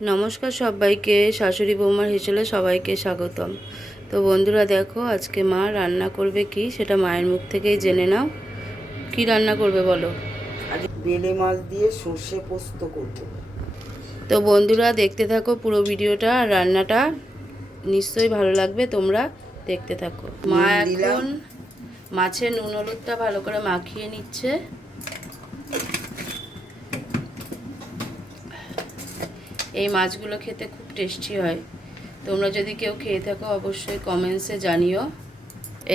নমস্কার সবাইকে শাশুড়ি বৌমার হিসেবে সবাইকে স্বাগতম। তো বন্ধুরা দেখো আজকে মা রান্না করবে কি সেটা মায়ের মুখ থেকেই জেনে নাও। কি রান্না করবে বলো? বেলে মাছ দিয়ে সর্ষে পোস্ত করব। তো বন্ধুরা দেখতে থাকো পুরো ভিডিওটা আর রান্নাটা। নিশ্চয়ই ভালো লাগবে তোমরা দেখতে থাকো। মা এখন মাছের নুন হলুদটা ভালো করে মাখিয়ে নিচ্ছে। এই মাছগুলো খেতে খুব টেস্টি হয়। তোমরা যদি কেউ খেয়ে থাকো, অবশ্যই কমেন্টসে জানিও।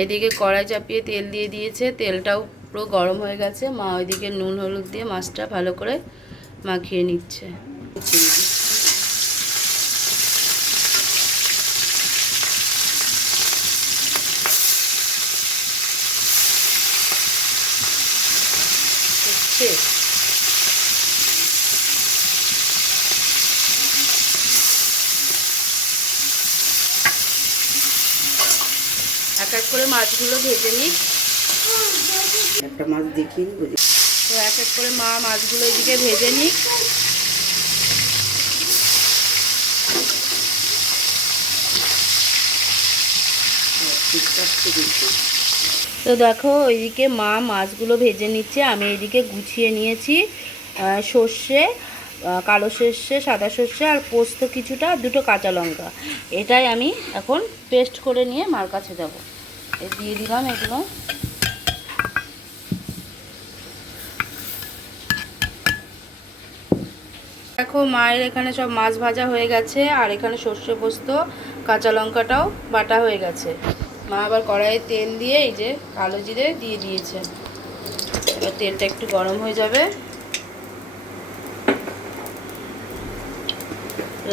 এদিকে কড়াই চাপিয়ে তেল দিয়ে দিয়েছে। তেলটাও পুরো গরম হয়ে গেছে। মা ওইদিকে নুন, হলুদ দিয়ে মাছটা ভালো করে মাখিয়ে নিচ্ছে ছেড়ে দিচ্ছি। হচ্ছে এক এক করে মাছগুলো ভেজে নিই। একটা মাছ বুঝি। তো এক এক করে মা মাছগুলো এদিকে ভেজে নিই ঠিকঠাক তো দেখো ওইদিকে মা মাছগুলো ভেজে নিচ্ছে আমি এইদিকে গুছিয়ে নিয়েছি সর্ষে কালো সর্ষে সাদা সর্ষে আর পোস্ত কিছুটা দুটো কাঁচা লঙ্কা। এটাই আমি এখন পেস্ট করে নিয়ে মার কাছে যাব। দিয়ে দিলাম এগুলো। দেখো মায়ের এখানে সব মাছ ভাজা হয়ে গেছে, আর এখানে সর্ষে পোস্ত, কাঁচা লঙ্কাটাও বাটা হয়ে গেছে। মা আবার কড়াইয়ে তেল দিয়ে এই যে কালো জিরে দিয়ে দিয়েছে। এবার তেলটা একটু গরম হয়ে যাবে।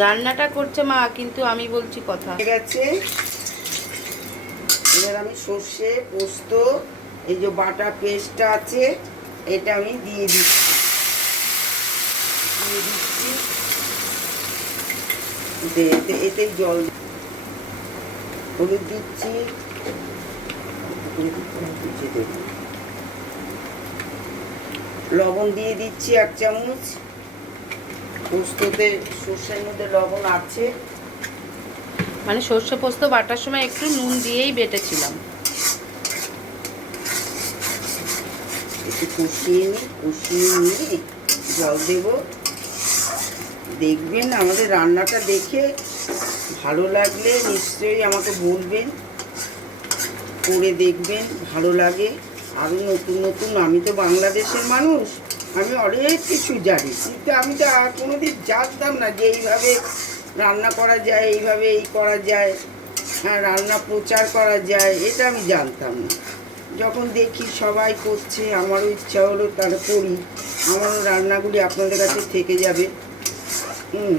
রান্নাটা করছে মা, কিন্তু আমি বলছি কথা। হয়ে গেছে। এবার আমি সর্ষে, পোস্ত, এই যে বাটা পেস্টটা আছে, এটা আমি দিয়ে দিচ্ছি। দিয়ে দিচ্ছি। এতে- জল হলুদ দিচ্ছি। লবণ দিয়ে দিচ্ছি এক চামচ। পোস্ততে সর্ষের মধ্যে লবণ আছে। মানে সর্ষে পোস্ত বাটার সময় একটু নুন দিয়েই বেটেছিলাম। একটু নিই জল দেখবেন আমাদের রান্নাটা দেখে ভালো লাগলে নিশ্চয়ই আমাকে বলবেন। করে দেখবেন, ভালো লাগে। আরও নতুন নতুন, আমি তো বাংলাদেশের মানুষ, আমি অনেক কিছু জানি। কিন্তু আমি তো কোনোদিন জানতাম না যে এইভাবে রান্না করা যায় এইভাবে এই করা যায় হ্যাঁ রান্না প্রচার করা যায় এটা আমি জানতাম না। যখন দেখি সবাই করছে আমারও ইচ্ছা হলো তাহলে করি। আমারও রান্নাগুলি আপনাদের কাছে থেকে যাবে। হুম।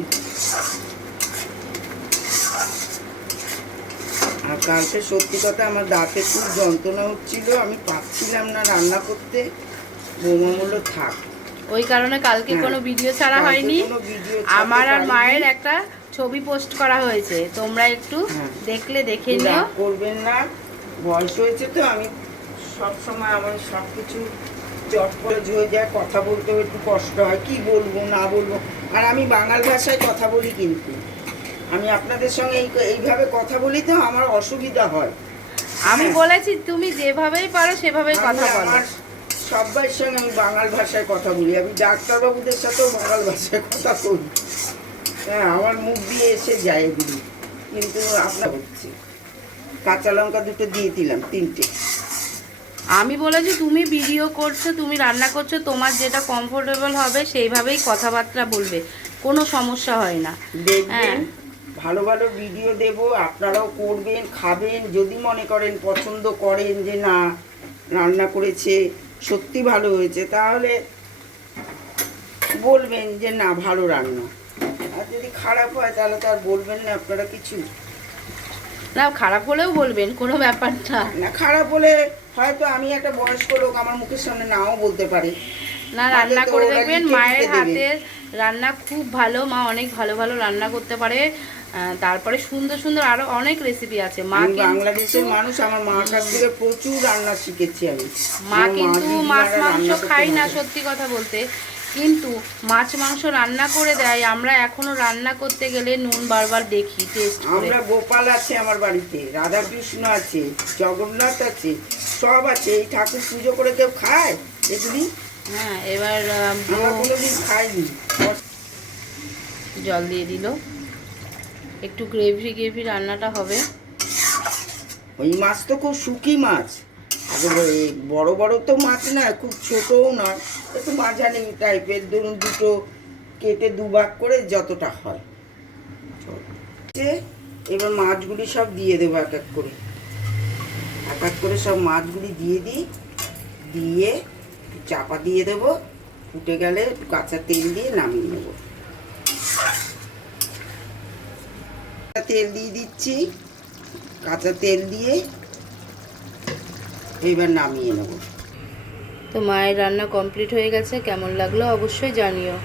আর কালকে সত্যি কথা আমার দাঁতে খুব যন্ত্রণা হচ্ছিল আমি পাচ্ছিলাম না রান্না করতে। বৌমা বলল থাক। ওই কারণে কালকে হ্যাঁ। কোনো ভিডিও ছাড়া হয়নি। আমার আর মায়ের একটা ছবি পোস্ট করা হয়েছে তোমরা একটু হ্যাঁ। দেখলে দেখে নিও। করবেন না বয়স হয়েছে তো আমি সব সময় আমার সব কিছু চট করে হয়ে যায় কথা বলতেও একটু কষ্ট হয় কি বলব না বলব। আর আমি বাঙাল ভাষায় কথা বলি কিন্তু। আমি আপনাদের সঙ্গে এই এইভাবে কথা বলি তো আমার অসুবিধা হয়। আমি হ্যাঁ। বলেছি তুমি যেভাবেই পারো সেভাবেই কথা বলো। সবার সঙ্গে আমি বাঙাল ভাষায় কথা বলি। আমি ডাক্তারবাবুদের সাথেও বাঙাল ভাষায় কথা বলি। হ্যাঁ আমার মুখ দিয়ে এসে যায় এগুলি। কিন্তু আপনার হচ্ছে কাঁচা লঙ্কা দুটো দিয়ে দিলাম তিনটে। আমি বলেছি তুমি ভিডিও করছ তুমি রান্না করছ তোমার যেটা কমফোর্টেবল হবে সেইভাবেই কথাবার্তা বলবে। কোনো সমস্যা হয় না। দেখবেন হ্যাঁ। ভালো ভালো ভিডিও দেব আপনারাও করবেন খাবেন যদি মনে করেন পছন্দ করেন যে না রান্না করেছে সত্যি ভালো হয়েছে তাহলে বলবেন যে না ভালো রান্না। যদি খারাপ হয় তাহলে তো আর বলবেন না আপনারা কিছু। না খারাপ হলেও বলবেন কোনো ব্যাপার না। না খারাপ হলে হয়তো আমি একটা বয়স্ক লোক আমার মুখের সামনে নাও বলতে পারি। না রান্না করে দেখবেন মায়ের হাতের রান্না খুব ভালো মা অনেক ভালো ভালো রান্না করতে পারে। তারপরে সুন্দর সুন্দর আরও অনেক রেসিপি আছে। মা বাংলাদেশের মানুষ আমার মার কাছ থেকে প্রচুর রান্না শিখেছি আমি। মা কিন্তু মাছ মাংস খাই না সত্যি কথা বলতে। কিন্তু মাছ মাংস রান্না করে দেয়। আমরা এখনও রান্না করতে গেলে নুন বারবার দেখি টেস্ট আমরা গোপাল আছে আমার বাড়িতে রাধাকৃষ্ণ আছে জগন্নাথ আছে সব আছে। এই ঠাকুর পুজো করে কেউ খায়? এগুলি হ্যাঁ এবার আমরা কোনোদিন খাইনি। জল দিয়ে দিল। একটু গ্রেভি গ্রেভি রান্নাটা হবে। ওই মাছ তো খুব শুকি মাছ। বড় বড় তো মাছ না খুব ছোটও না একটু মাঝারি টাইপের, ধরুন দুটো কেটে দুভাগ করে যতটা হয়। এবার মাছগুলি সব দিয়ে দেবো এক এক করে। এক এক করে সব মাছগুলি দিয়ে দিই, দিয়ে চাপা দিয়ে দেবো, ফুটে গেলে কাঁচা তেল দিয়ে নামিয়ে নেব। তেল দিয়ে দিচ্ছি, কাঁচা তেল দিয়ে এবার নামিয়ে নেব। তো মায়ের রান্না কমপ্লিট হয়ে গেছে কেমন লাগল অবশ্যই জানিও।